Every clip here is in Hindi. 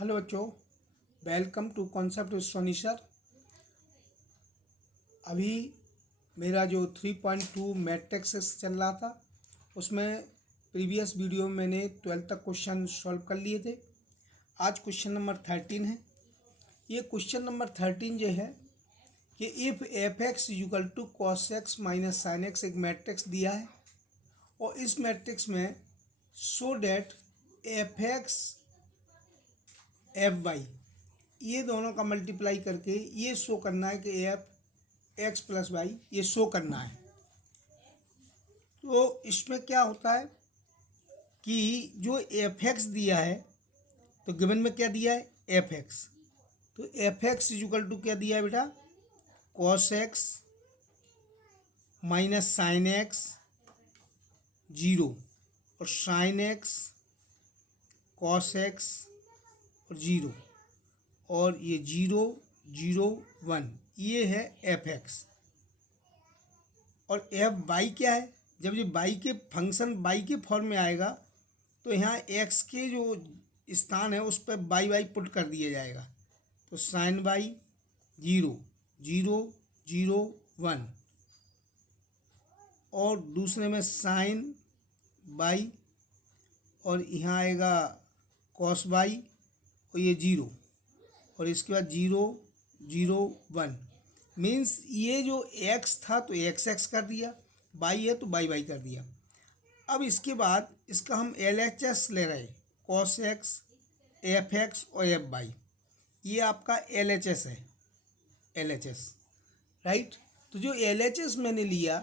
हेलो बच्चों, welcome to concept with Soni sir. अभी मेरा जो 3.2 मैट्रिक्स चल रहा था उसमें प्रीवियस वीडियो में मैंने 12 तक क्वेश्चन सॉल्व कर लिए थे। आज क्वेश्चन नंबर 13 है। ये क्वेश्चन नंबर 13 जो है कि if F X equal to cos X minus sine X एक मैट्रिक्स दिया है और इस मैट्रिक्स में so that F X F Y ये दोनों का मल्टीप्लाई करके ये शो करना है कि एफ एक्स प्लस वाई ये शो करना है। तो इसमें क्या होता है कि जो एफ एक्स दिया है तो गिवन में क्या दिया है एफ एक्स, तो एफ एक्स इक्वल टू क्या दिया है बेटा cos X minus sine x zero और साइन एक्स कॉस एक्स और जीरो और ये जीरो जीरो वन ये है एफ एक्स। और एफ वाई क्या है, जब ये वाई के फंक्शन वाई के फॉर्म में आएगा तो यहाँ एक्स के जो स्थान है उस पर वाई वाई पुट कर दिया जाएगा। तो sine Y zero zero zero one और दूसरे में साइन वाई और यहाँ आएगा कॉस वाई और ये जीरो और इसके बाद जीरो जीरो वन मीन्स ये जो एक्स था तो एक्स एक्स कर दिया, वाई है तो वाई वाई कर दिया। अब इसके बाद इसका हम एल एच एस ले रहे हैं, कॉस एक्स एफ एक्स और एफ वाई, ये आपका एल एच एस है, एल एच एस राइट। तो जो एल एच एस मैंने लिया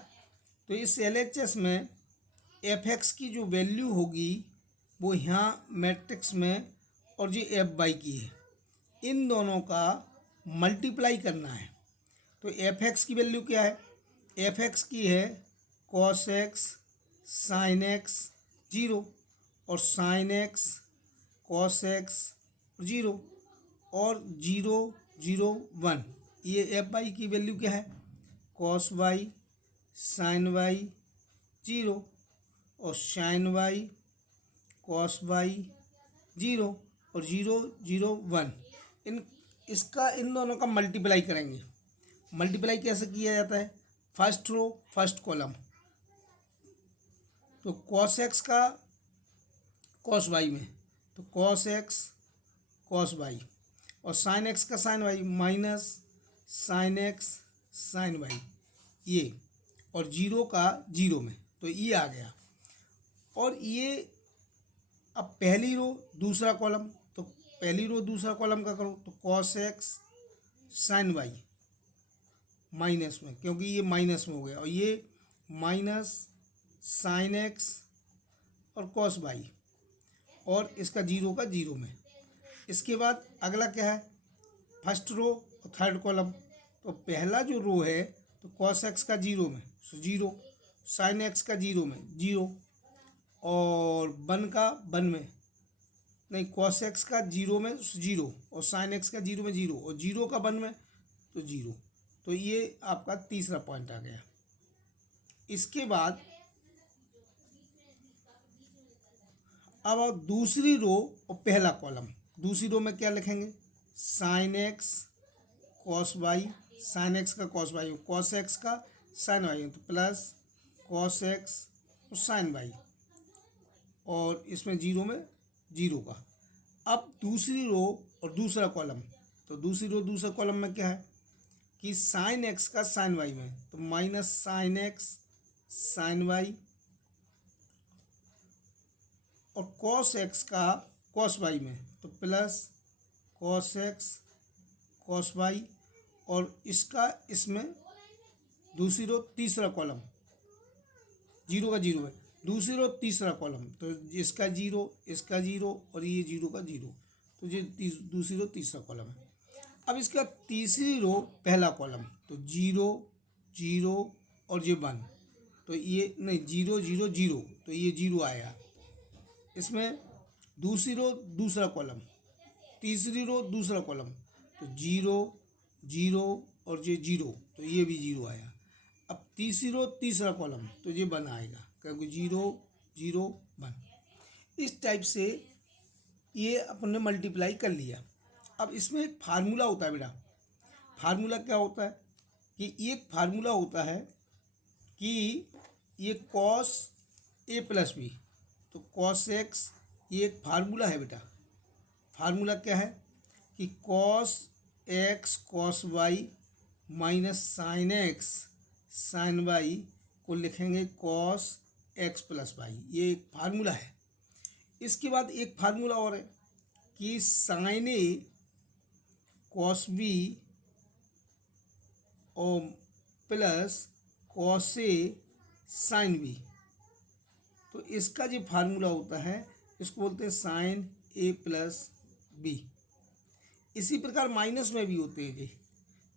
तो इस एल एच एस में एफ एक्स की जो वैल्यू होगी वो यहाँ मैट्रिक्स में और जो एफ वाई की है इन दोनों का मल्टीप्लाई करना है। तो एफ एक्स की वैल्यू क्या है, एफ एक्स की है cos x sine x zero और sine x cos x zero और जीरो जीरो वन, ये एफ वाई की वैल्यू क्या है cos Y sine Y zero और sine y cos y zero और जीरो जीरो वन। इन दोनों का मल्टीप्लाई करेंगे। मल्टीप्लाई कैसे किया जाता है, फर्स्ट रो फर्स्ट कॉलम, तो कॉस एक्स का कॉस वाई में तो कॉस एक्स कॉस वाई और साइन एक्स का sine Y minus sine X sine Y ये और जीरो का जीरो में तो ये आ गया। और ये अब पहली रो दूसरा कॉलम, तो पहली रो दूसरा कॉलम का करो तो cos x sine Y minus में, क्योंकि ये माइनस में हो गया और ये माइनस साइन एक्स और कॉस वाई और इसका जीरो का जीरो में। इसके बाद अगला क्या है फर्स्ट रो और थर्ड कॉलम, तो पहला जो रो है तो कॉस एक्स का जीरो में सो जीरो, साइन एक्स का जीरो में जीरो और वन का वन में नहीं, कॉस एक्स का जीरो में जीरो और साइन एक्स का जीरो में जीरो और जीरो का वन में तो जीरो। तो ये आपका तीसरा पॉइंट आ गया। इसके बाद अब आप दूसरी रो और पहला कॉलम, दूसरी रो में क्या लिखेंगे sine x cos Y, sine X का कॉस वाई कॉस एक्स का साइन वाई तो प्लस कॉस एक्स और साइन वाई और इसमें जीरो में जीरो का। अब दूसरी रो और दूसरा कॉलम, तो दूसरी रो दूसरा कॉलम में क्या है कि साइन एक्स का साइन वाई में तो minus sine X sine Y और कॉस एक्स का कॉस वाई में तो plus cos x cos Y और इसका इसमें दूसरी रो तीसरा कॉलम जीरो का जीरो है, दूसरी रो तीसरा कॉलम तो इसका जीरो और ये जीरो का जीरो तो ये दूसरी रो तीसरा कॉलम है। अब इसका तीसरी रो पहला कॉलम तो जीरो जीरो और ये वन तो ये नहीं जीरो जीरो जीरो तो ये जीरो आया। इसमें दूसरी रो दूसरा कॉलम तीसरी रो दूसरा कॉलम तो जीरो जीरो और ये जीरो तो ये भी जीरो आया। अब तीसरी रो तीसरा कॉलम तो ये वन आएगा क्योंकि जीरो जीरो वन। इस टाइप से ये अपन ने मल्टीप्लाई कर लिया। अब इसमें एक फार्मूला होता है बेटा। फार्मूला क्या होता है कि एक फार्मूला होता है कि ये कॉस ए प्लस बी, तो कॉस एक्स, ये एक फार्मूला है बेटा। फार्मूला क्या है कि cos x cos Y minus sine X sine Y को लिखेंगे कॉस एक्स प्लस वाई, ये एक फार्मूला है। इसके बाद एक फार्मूला और है कि साइन ए कॉस बी और plus cos A sine B, तो इसका जो फार्मूला होता है इसको बोलते हैं साइन ए प्लस बी। इसी प्रकार माइनस में भी होते हैं जी,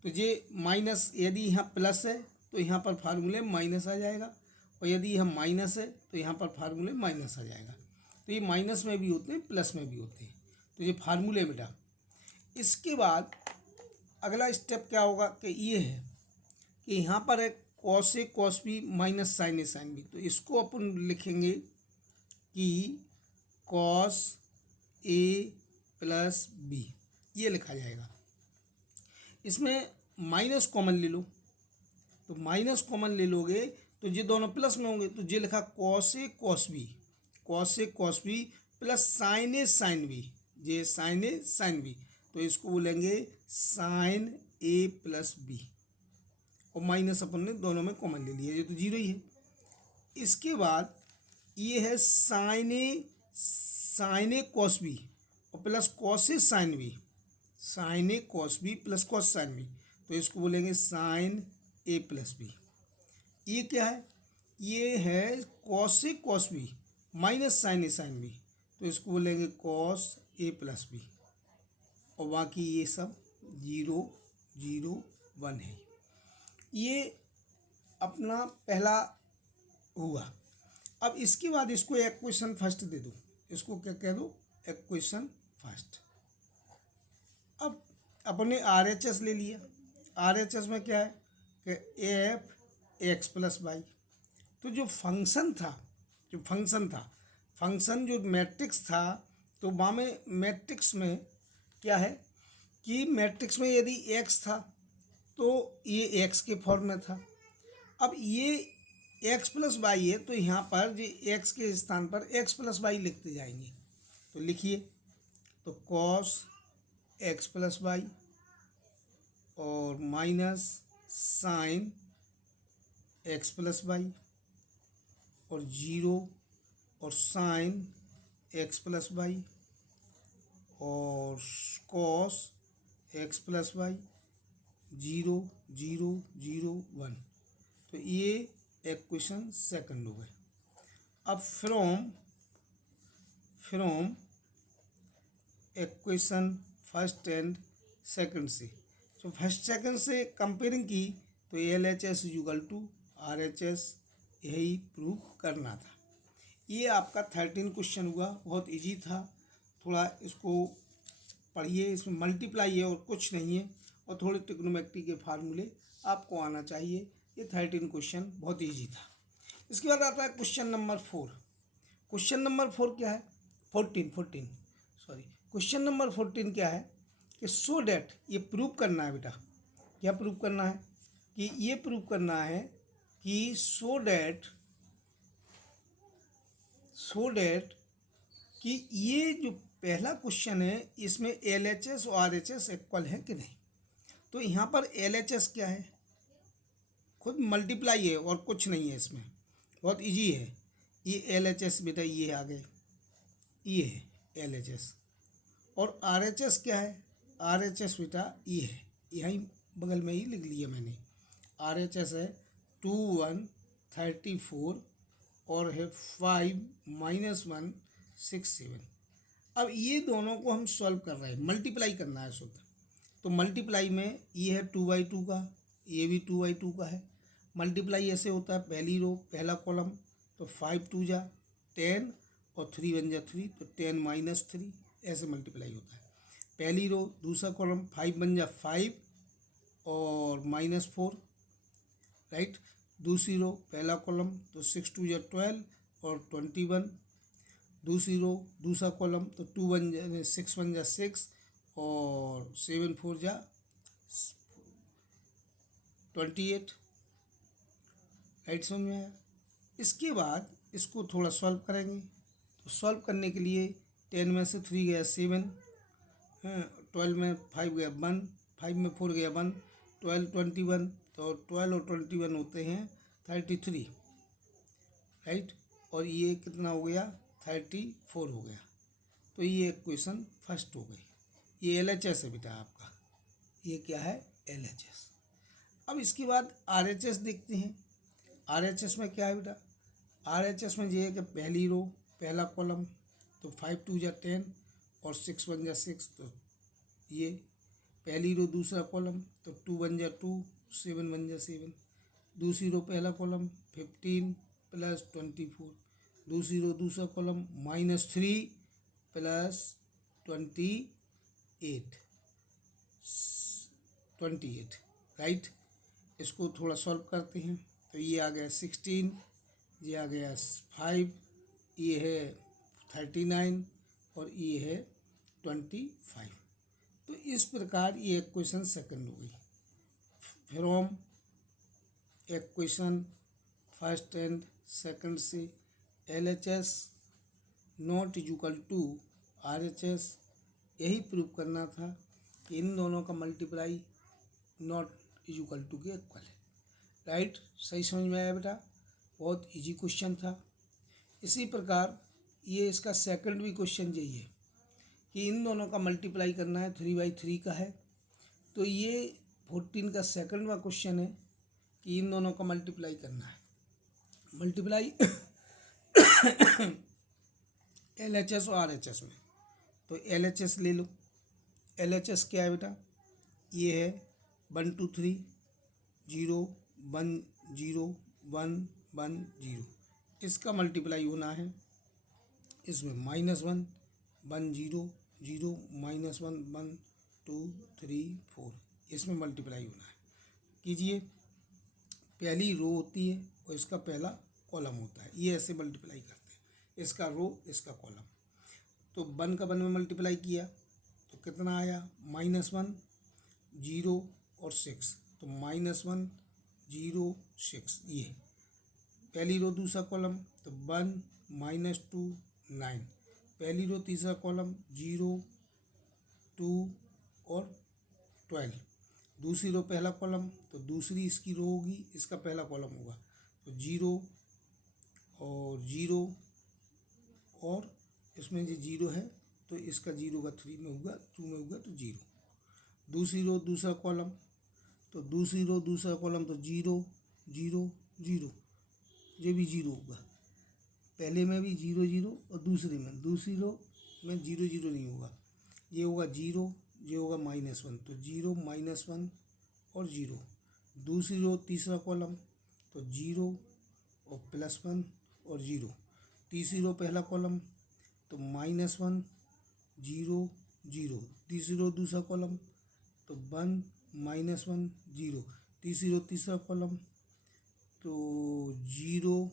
तो ये माइनस, यदि यहाँ प्लस है तो यहाँ पर फार्मूले माइनस आ जाएगा, और यदि यह माइनस है तो यहाँ पर फार्मूले माइनस आ जाएगा। तो ये माइनस में भी होते हैं, प्लस में भी होते हैं, तो ये फार्मूले बेटा। इसके बाद अगला स्टेप क्या होगा कि ये है कि यहाँ पर है cos A cos B minus sign A sine B, तो इसको अपन लिखेंगे कि कॉस ए प्लस बी, ये लिखा जाएगा। इसमें माइनस कॉमन ले लो, तो माइनस कॉमन ले लोगे तो ये दोनों प्लस में होंगे, तो ये लिखा cos A cos B, cos A cos B plus sign A sine B, ये साइन ए साइन बी, तो इसको बोलेंगे साइन ए प्लस बी, और माइनस अपन ने दोनों में कॉमन ले लिया, ये तो जीरो ही है। इसके बाद ये है साइन ए कॉस बी और plus cos A sine B, sine A cos B plus cos sine B, तो इसको बोलेंगे साइन ए प्लस बी। ये क्या है, ये है cos A cos B minus sign A sine B, तो इसको बोलेंगे कॉस ए प्लस बी, और बाकी ये सब 0 0 1 है। ये अपना पहला हुआ। अब इसके बाद इसको इक्वेशन फर्स्ट दे दो, इसको क्या कह दो, इक्वेशन फर्स्ट। अब अपने RHS ले लिया, RHS में क्या है कि एफ एक्स प्लस वाई, तो जो फंक्शन जो मैट्रिक्स था, तो वहाँ में मैट्रिक्स में क्या है कि मैट्रिक्स में यदि एक्स था तो ये एक्स के फॉर्म में था। अब ये एक्स प्लस वाई है, तो यहाँ पर जो एक्स के स्थान पर एक्स प्लस वाई लिखते जाएंगे, तो लिखिए, तो कॉस एक्स प्लस वाई और minus sine X plus Y और 0 और साइन एक्स प्लस वाई और कॉस एक्स प्लस वाई 0 0 0 1, तो ये इक्वेशन सेकंड हो गए। अब from equation first and second से, तो फर्स्ट सेकंड से कंपेयरिंग की, तो LHS इक्वल टू RHS, यही प्रूव करना था। ये आपका 13 क्वेश्चन हुआ, बहुत इजी था। थोड़ा इसको पढ़िए, इसमें मल्टीप्लाई है और कुछ नहीं है, और थोड़े ट्रिग्नोमेट्री के फार्मूले आपको आना चाहिए। ये 13 क्वेश्चन बहुत इजी था। इसके बाद आता है क्वेश्चन नंबर 4। क्वेश्चन नंबर 4 क्या है, 14 सॉरी, क्वेश्चन नंबर 14 क्या है कि सो डैट, ये प्रूव करना है बेटा। क्या प्रूव करना है कि ये प्रूव करना है कि सो डैट कि ये जो पहला क्वेश्चन है इसमें LHS और RHS इक्वल है कि नहीं। तो यहाँ पर LHS क्या है, खुद मल्टीप्लाई है और कुछ नहीं है, इसमें बहुत इजी है। ये LHS बेटा, ये आ गए, ये है LHS, और RHS क्या है, RHS बेटा ये है, यहीं बगल में ही लिख लिया मैंने। RHS है 2 1 34 और है 5 -1 6 7। अब ये दोनों को हम सॉल्व कर रहे हैं, मल्टीप्लाई करना है शुद्ध। तो मल्टीप्लाई में ये है 2/2 का, ये भी 2/2 का है। मल्टीप्लाई ऐसे होता है, पहली रो पहला कॉलम, तो 5 2 जा 10 और 3 1 जा 3, तो 10 - 3, ऐसे मल्टीप्लाई होता है। पहली रो दूसरा कॉलम 5 1 जा 5 और -4, राइट। दूसरी रो पहला कॉलम, तो 6 2 जा 12 और 21, दूसरी रो दूसरा कॉलम, तो 6 1 जा 6 और 7 4 जा 28। राइट, समझ में आया। इसके बाद इसको थोड़ा सॉल्व करेंगे। तो सॉल्व करने के लिए 10 में से 3 गया 7, 12 में 5 गया 1, 5 में 4 गया 1, 12 21, तो 12 और 21 होते हैं 33। राइट, और ये कितना हो गया 34 हो गया। तो ये इक्वेशन फर्स्ट हो गई। ये LHS है बेटा आपका, ये क्या है LHS। अब इसके बाद RHS देखते हैं। RHS में क्या है बेटा, RHS में ये है कि पहली रो पहला कॉलम, तो 5 2 जा 10 और 6 1 जा 6, तो ये पहली रो दूसरा कॉलम, तो 2 1 जा 2, 7 1 जा 7। दूसरी रो पहला कॉलम 15 प्लस 24, दूसरी रो दूसरा कॉलम -3 प्लस 28। राइट, इसको थोड़ा सॉल्व करते हैं। तो ये आ गया 16, ये आ गया 5, ये है 39 और ये है 25। तो इस प्रकार ये इक्वेशन सेकंड हो गई। From equation first and second से LHS not equal to RHS, यही प्रूव करना था कि इन दोनों का मल्टीप्लाई नॉट इक्वल टू के इक्वल है। राइट, सही समझ में आया बेटा, बहुत इजी क्वेश्चन था। इसी प्रकार ये इसका सेकंड भी क्वेश्चन यही है कि इन दोनों का मल्टीप्लाई करना है, 3/3 का है। तो ये 14 का सेकंड का क्वेश्चन है कि इन दोनों का मल्टीप्लाई करना है। मल्टीप्लाई LHS और RHS में, तो LHS ले लो। LHS क्या है बेटा, ये है 1 2 3 0 1 0 1 1 0, इसका मल्टीप्लाई होना है इसमें -1 1 0 0 -1 1 2 3 4, इसमें मल्टीप्लाई होना है। कीजिए, पहली रो होती है और इसका पहला कॉलम होता है, ये ऐसे मल्टीप्लाई करते हैं, इसका रो इसका कॉलम। तो 1 का 1 में मल्टीप्लाई किया तो कितना आया -1 0 और 6, तो -1 0 6, ये पहली रो दूसरा कॉलम, तो 1 -2 9, पहली रो तीसरा कॉलम 0 2 और 12, दूसरी रो पहला कॉलम, तो दूसरी इसकी रो होगी, इसका पहला कॉलम होगा, तो 0 और 0 और इसमें जो 0 है तो इसका 0 का 3 में होगा, 2 में होगा तो 0। दूसरी रो दूसरा कॉलम, तो दूसरी रो दूसरा कॉलम तो 0 0 0, ये भी 0 होगा, पहले में भी 0 0 और दूसरी रो में 0 0 नहीं होगा, ये होगा 0, ये होगा -1, तो 0 -1 और 0। दूसरी रो तीसरा कॉलम, तो 0 और +1 और 0। तीसरी रो पहला कॉलम, तो -1 0 0। तीसरी रो दूसरा कॉलम, तो 1 -1 0। तीसरी रो तीसरा कॉलम, तो 0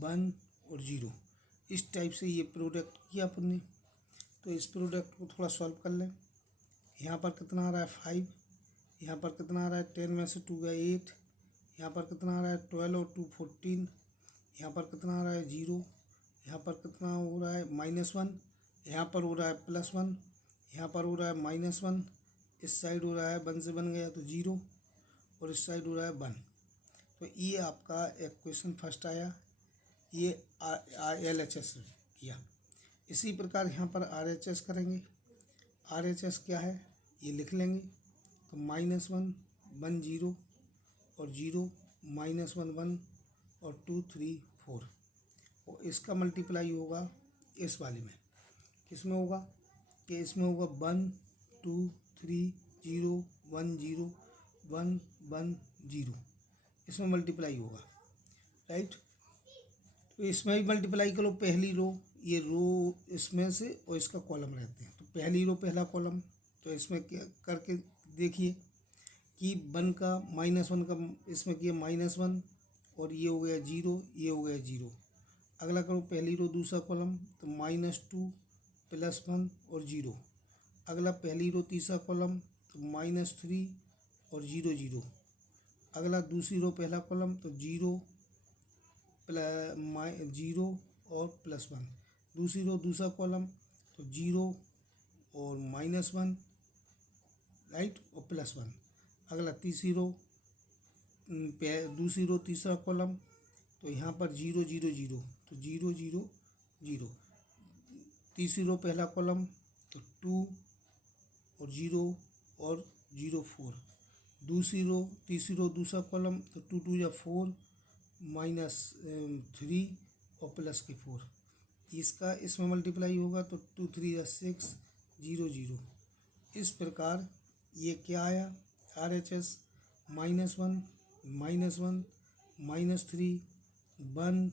1 और 0। इस टाइप से ये प्रोडक्ट किया अपन ने। तो इस प्रोडक्ट को थोड़ा सॉल्व कर लें। यहाँ पर कितना आ रहा है 5, यहाँ पर कितना आ रहा है 10 में से 2 गया 8, यहाँ पर कितना आ रहा है 12 और 2 14, यहाँ पर कितना आ रहा है 0, यहाँ पर कितना हो रहा है -1, यहाँ पर हो रहा है +1, यहाँ पर हो रहा है -1, इस साइड हो रहा है 1 से 1 गया तो 0 और इस साइड हो रहा है 1। तो ये आपका इक्वेशन फर्स्ट आया, ये LHS किया। इसी प्रकार यहाँ पर RHS करेंगे। RHS क्या है ये लिख लेंगे, तो -1 1 0 और 0 -1 1 और 2 3 4, और इसका मल्टीप्लाई होगा इस वाले में, किसमें होगा कि इसमें होगा 1 2 3 0 1 0 1 1 0, इसमें मल्टीप्लाई होगा। राइट, तो इसमें भी मल्टीप्लाई करो, पहली रो, ये रो इसमें से और इसका कॉलम रहते हैं, तो पहली रो पहला कॉलम, तो इसमें क्या करके देखिए कि 1 का -1 का इसमें किया -1 और ये हो गया 0, ये हो गया 0, अगला करो पहली रो दूसरा कॉलम, तो -2 +1 और 0। अगला पहली रो तीसरा कॉलम, तो -3 और 0 0। अगला दूसरी रो पहला कॉलम, तो 0 और +1। दूसरी रो दूसरा कॉलम, तो 0 और -1, राइट, और +1। अगला तीसरी रो दूसरी रो तीसरा कॉलम, तो यहाँ पर 0 0 0, तो 0 0 0। तीसरी रो पहला कॉलम, तो 2 और 0 और 0 4। तीसरी रो दूसरा कॉलम, तो 2 2 या 4, -3 और प्लस के 4। इसका इसमें मल्टीप्लाई होगा तो 2 3 या 6, 0 0। इस प्रकार ये क्या आया, RHS -1 -1 -3 1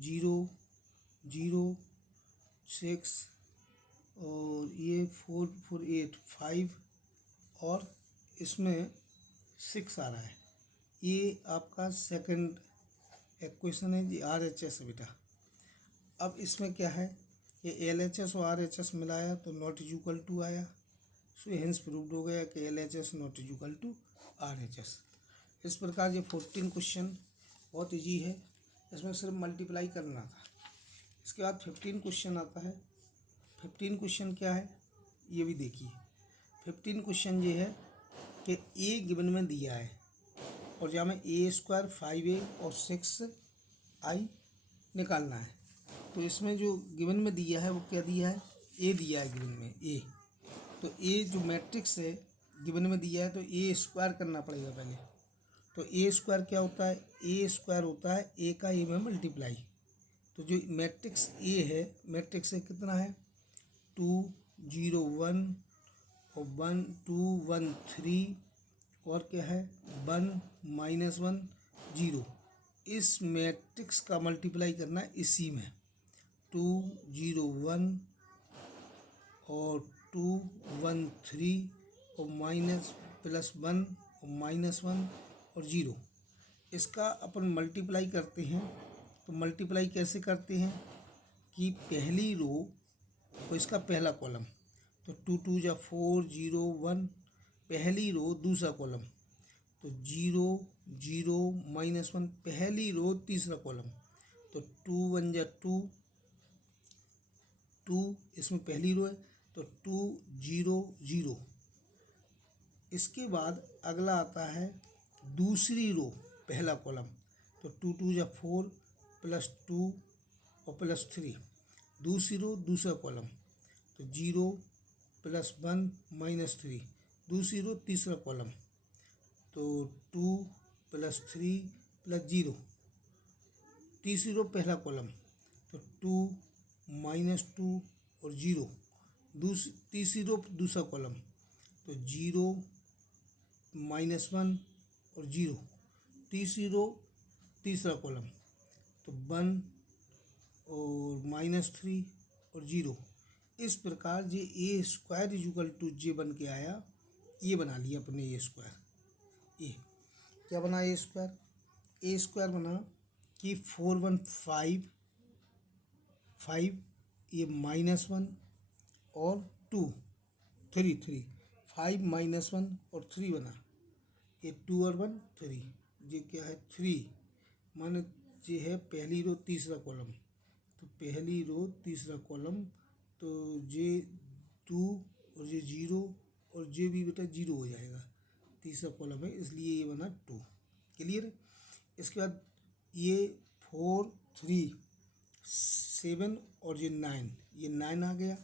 0 0 6 और ये 4 4 8 5 और इसमें 6 आ रहा है। ये आपका सेकंड इक्वेशन है जी, RHS है बेटा। अब इसमें क्या है, ये LHS और RHS मिलाया तो नॉट इक्वल टू आया। सो हेंस प्रूव्ड हो गया कि LHS not equal to RHS। इस प्रकार ये 14 क्वेश्चन बहुत इजी है, इसमें सिर्फ मल्टीप्लाई करना था। इसके बाद 15 क्वेश्चन आता है। 15 क्वेश्चन क्या है ये भी देखिए। 15 क्वेश्चन ये है कि A गिवन में दिया है और जहाँ में A² 5A और 6I निकालना है। तो इसमें जो गिवन में दिया है वो क्या दिया है, A दिया है गिवन में A। तो A जो मैट्रिक्स है गिवन में दिया है तो A² करना पड़ेगा पहले। तो A² क्या होता है, A² होता है A का A में मल्टीप्लाई। तो जो मैट्रिक्स A है, मैट्रिक्स से कितना है 2 0 1 और 1 2 1 3 और क्या है 1 -1 0। इस मैट्रिक्स का मल्टीप्लाई करना है इसी में 2 0 1 और 2 1 3 और +1 और -1 और 0। इसका अपन मल्टीप्लाई करते हैं। तो मल्टीप्लाई कैसे करते हैं कि पहली रो और इसका पहला कॉलम, तो 2 2 या 4 0 1, पहली रो दूसरा कॉलम, तो 0 0 -1, पहली रो तीसरा कॉलम, तो 2 1 या 2 2, इसमें पहली रो है तो 2 0 0। इसके बाद अगला आता है दूसरी रो पहला कॉलम, तो 2 2 या 4 +2 और +3। दूसरी रो दूसरा कॉलम, तो 0 +1 -3। दूसरी रो तीसरा कॉलम, तो 2 +3 +0। तीसरी रो पहला कॉलम, तो 2 -2 और 0। तीसरी रो दूसरा कॉलम, तो 0 -1 और 0। तीसरी रो तीसरा कॉलम, तो 1 और -3 और 0। इस प्रकार ये A² = जे बन के आया। ये बना लिया अपने A²। ये क्या बना A² बना कि 4 1 5 5, ये -1 और 2 3 3, 5 -1 और 3 बना। ये 2 और 1 3, ये क्या है 3, माने ये है पहली रो तीसरा कॉलम। तो पहली रो तीसरा कॉलम, तो ये 2 और ये 0 और ये भी बेटा 0 हो जाएगा, तीसरा कॉलम है इसलिए ये बना 2। क्लियर है। इसके बाद ये 4 3 7 और ये 9, ये 9 आ गया।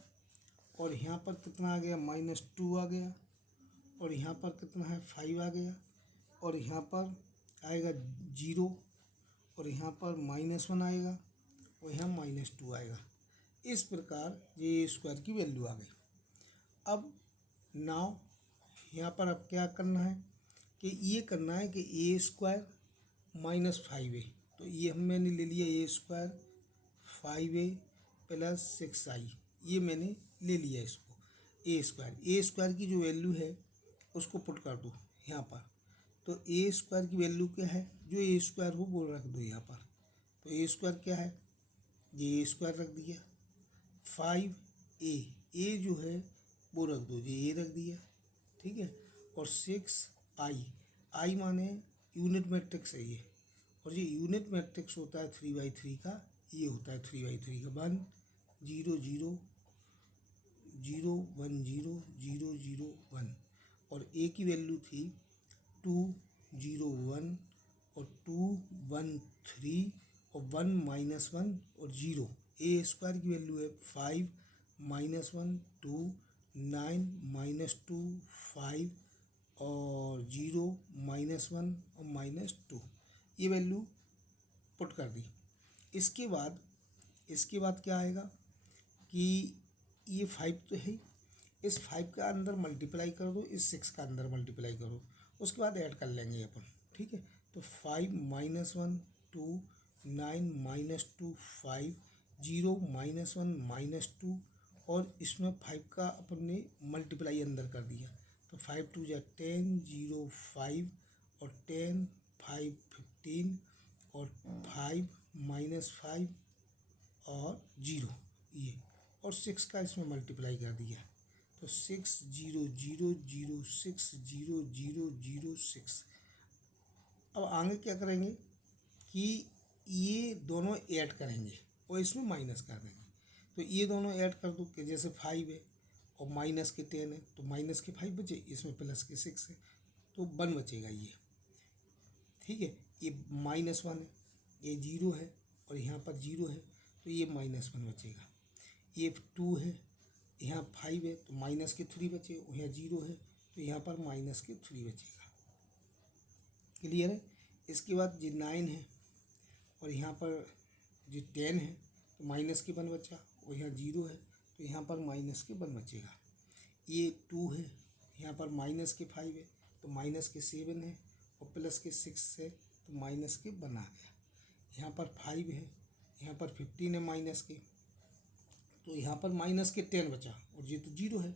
और यहाँ पर कितना आ गया -2 आ गया। और यहाँ पर कितना है 5 आ गया। और यहाँ पर आएगा 0 और यहाँ पर -1 आएगा और यहाँ -2 आएगा। इस प्रकार ये A² की वैल्यू आ गई। अब नाउ यहाँ पर अब क्या करना है कि ये करना है कि A² -5A। तो ये मैंने ले लिया A² 5A + 6I, ये मैंने ले लिया इसको A² की जो वैल्यू है उसको पुट कर दो यहाँ पर। तो A² की वैल्यू क्या है, जो A² हो वो रख दो यहाँ पर। तो A² क्या है ये स्क्वायर रख दिया, 5a जो है वो रख दो, ये रख दिया, ठीक है। और 6i माने यूनिट मैट्रिक्स है ये, और ये यूनिट मैट्रिक्स होता है 3/3 का, ये होता है 3/3 का, 1 0 0 0 1 0 0 0 1। और a की वैल्यू थी 2 0 1 और 2 1 3 और 1 -1 और 0। ए स्क्वायर की वैल्यू है 5 -1 2 9 -2 5 और 0 -1 और -2, ये वैल्यू पुट कर दी। इसके बाद क्या आएगा कि ये 5 तो है, इस 5 का अंदर मल्टीप्लाई कर दो, इस 6 का अंदर मल्टीप्लाई करो, उसके बाद ऐड कर लेंगे अपन, ठीक है। तो 5 -1 2 9 -2 5 0 -1 -2 और इसमें 5 का अपन ने मल्टीप्लाई अंदर कर दिया, तो 5 2 जा 10 0 5 और 10 5 15 और 5 -5 और 0 ये, और 6 का इसमें मल्टीप्लाई कर दिया, तो 6 0 0 0 6 0 0 0 6। अब आगे क्या करेंगे कि ये दोनों ऐड करेंगे और इसमें माइनस कर देंगे, तो ये दोनों ऐड कर दो कि जैसे 5 है और माइनस के 10 है, तो माइनस के 5 बचे, इसमें प्लस के 6 है, तो 1 बचेगा ये, ठीक है। ये -1 है, ये 0 है और यहाँ पर 0 है, तो ये -1 बचेगा। ये 2 है, यहाँ 5 है, तो माइनस के 3 बचे, यहाँ 0 है, तो यहाँ पर माइनस के 3 बचेगा। क्लियर है। इसके बाद ये 9 है और यहाँ पर जो 10 है, तो माइनस के 1 बचा, और यहाँ 0 है, तो यहाँ पर माइनस के 1 बचेगा। ये 2 है, यहाँ पर माइनस के 5 है, तो माइनस के 7 है, और प्लस के 6 है, तो माइनस के 1 आ गया। यहाँ पर 5 है, यहाँ पर 15 है माइनस के, तो यहाँ पर माइनस के 10 बचा, और ये तो 0 है,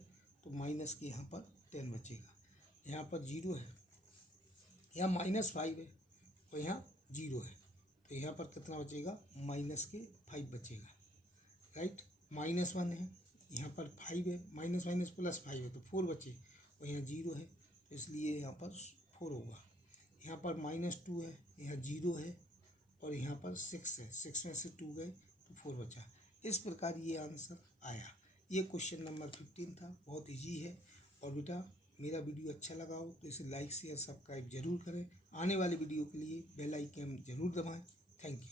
तो माइनस के यहाँ पर 10 बचेगा। यहाँ पर 0 है, यहाँ -5 है और यहाँ 0 है, तो यहाँ पर कितना बचेगा, माइनस के 5 बचेगा, राइट। -1 है, यहाँ पर 5 है, माइनस माइनस प्लस 5 है, तो 4 बचे, और यहाँ 0 है, तो इसलिए यहाँ पर 4 होगा। यहाँ पर -2 है, यहाँ 0 है, और यहाँ पर 6 है, 6 में से 2 गए, तो 4 बचा। इस प्रकार ये आंसर आया। ये क्वेश्चन नंबर 15 था, बहुत इजी है। और बेटा मेरा वीडियो अच्छा लगा हो तो इसे लाइक शेयर सब्सक्राइब जरूर करें। आने वाले वीडियो के लिए बेल आइकन जरूर दबाएं। Thank you.